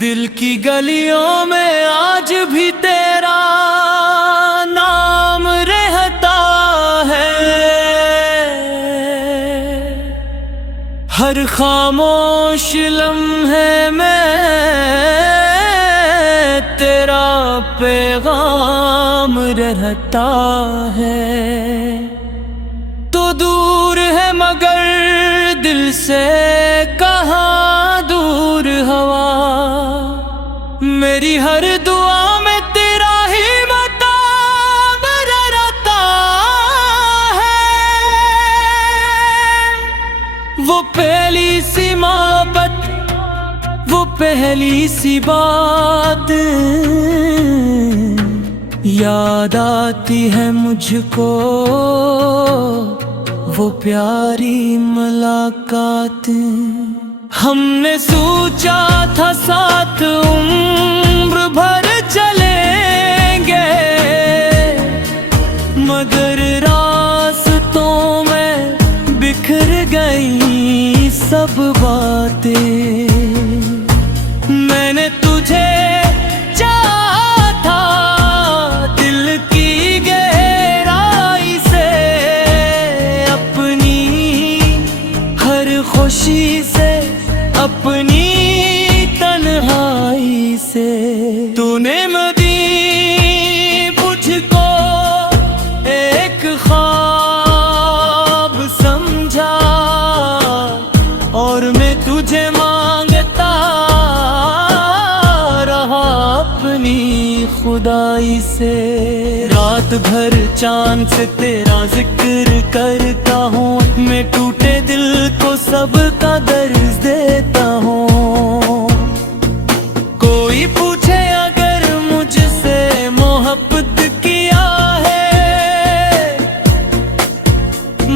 दिल की गलियों में आज भी तेरा नाम रहता है। हर खामोश लम्हे में तेरा पैगाम रहता है। तो दूर है मगर दिल से कहाँ दूर हवा, मेरी हर दुआ में तेरा ही मकाम रहता है। वो पहली सी मोहब्बत, वो पहली सी बात याद आती है मुझको, वो प्यारी मुलाकात। हमने सोचा था साथ उम्र भर चलेंगे, मगर रास्तों में बिखर गई सब बातें। मैंने तुझे चाहा था दिल की गहराई से, अपनी हर खुशी से, अपनी तन्हाई से। तूने दी मुझको एक ख्वाब समझा, और मैं तुझे मांगता रहा अपनी खुदाई से। रात भर चांद से तेरा जिक्र करता हूँ, मैं टूटे दिल को सबका दर्द देता हूँ। कोई पूछे अगर मुझसे मोहब्बत किया है,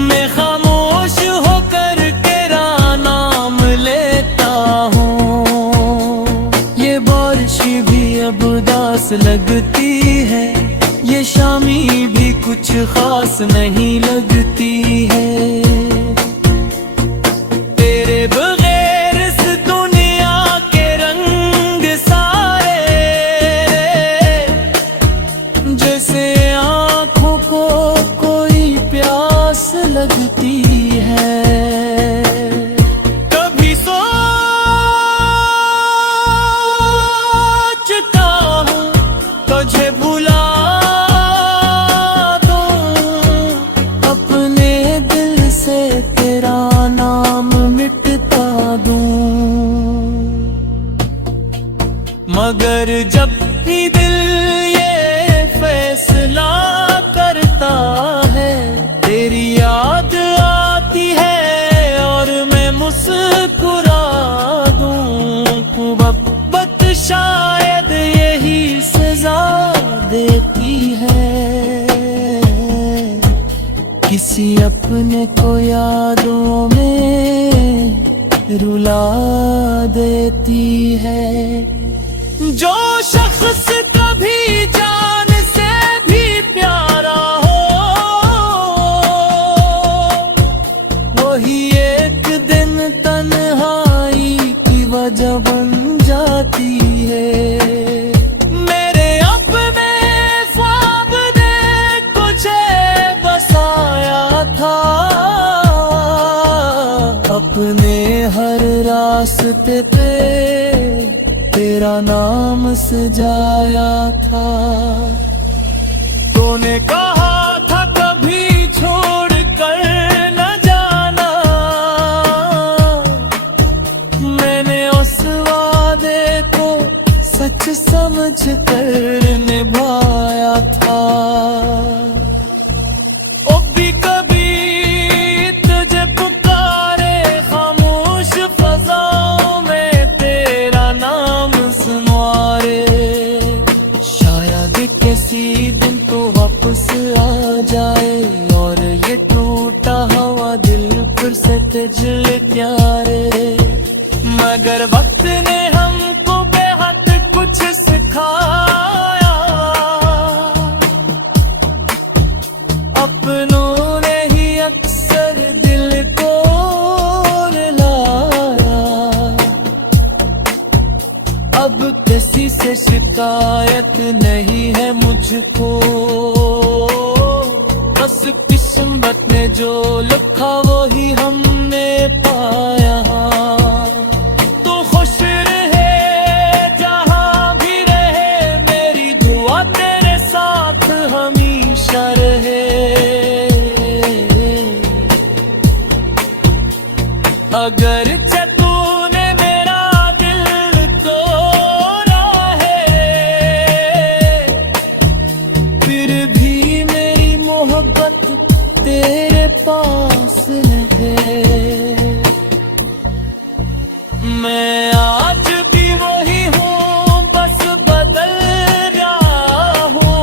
मैं खामोश होकर तेरा नाम लेता हूँ। ये बारिश भी अब उदास लगती है, ये शामी भी कुछ खास नहीं लगती है। तेरे बगैर इस दुनिया के रंग सारे, जैसे आँखों को कोई प्यास लगती है। कभी सोचता हूँ तुझे भुला मगर जब भी दिल ये फैसला करता है, तेरी याद आती है और मैं मुस्कुरा दूं। मोहब्बत शायद यही सजा देती है, किसी अपने को यादों में रुला देती है। जो शख्स कभी जान से भी प्यारा हो, वही एक दिन तन्हाई की वजह बन जाती है। मेरे अपने ख्वाब ने तुझे बसाया था, अपने हर रास्ते पे तेरा नाम सजाया था। तूने कहा था कभी छोड़ कर न जाना, मैंने उस वादे को सच समझ कर निभाया था। ओ भी कभी तुझे पुकारे खामोश फज़ाओं में तेरा नाम सुनवारे, शायद किसी दिन तो वापस वापस आ जाए और ये टूटा हुआ दिल फिर से तिजले प्यारे। मगर वक्त ने हमको बेहद कुछ सिखाया, अपनों ने ही अक्सर दिल को रुलाया। अब किसी से शिकायत नहीं है मुझको, बस किस्मत ने जो लिखा वो ही हमने पाया। तो खुश रहे जहां भी रहे, मेरी दुआ तेरे साथ हमेशा रहे। अगर तूने मेरा दिल तोड़ा है, फिर भी मेरी मोहब्बत तेरे पास है। मैं आज भी वही हूँ, बस बदल रहा हूँ।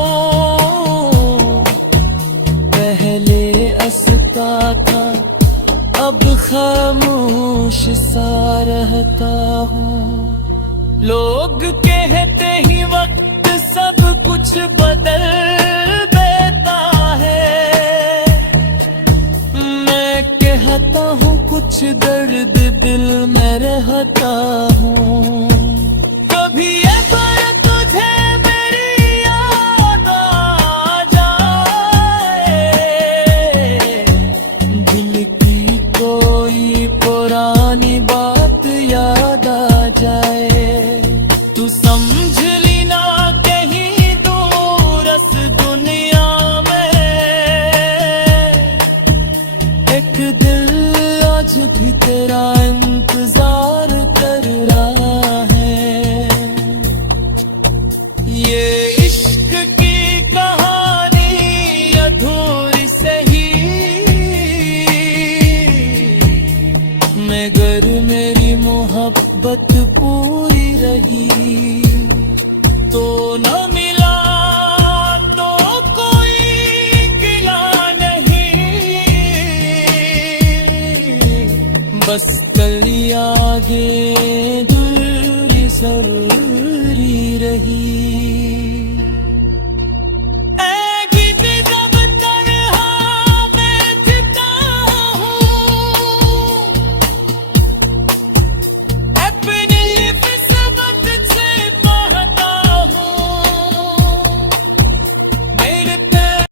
पहले हंसता था, अब खामोश सा रहता हूँ। लोग कहते ही वक्त सब कुछ बदल देता है, मैं कहता हूँ कुछ दर्द दिल में रहता हूँ।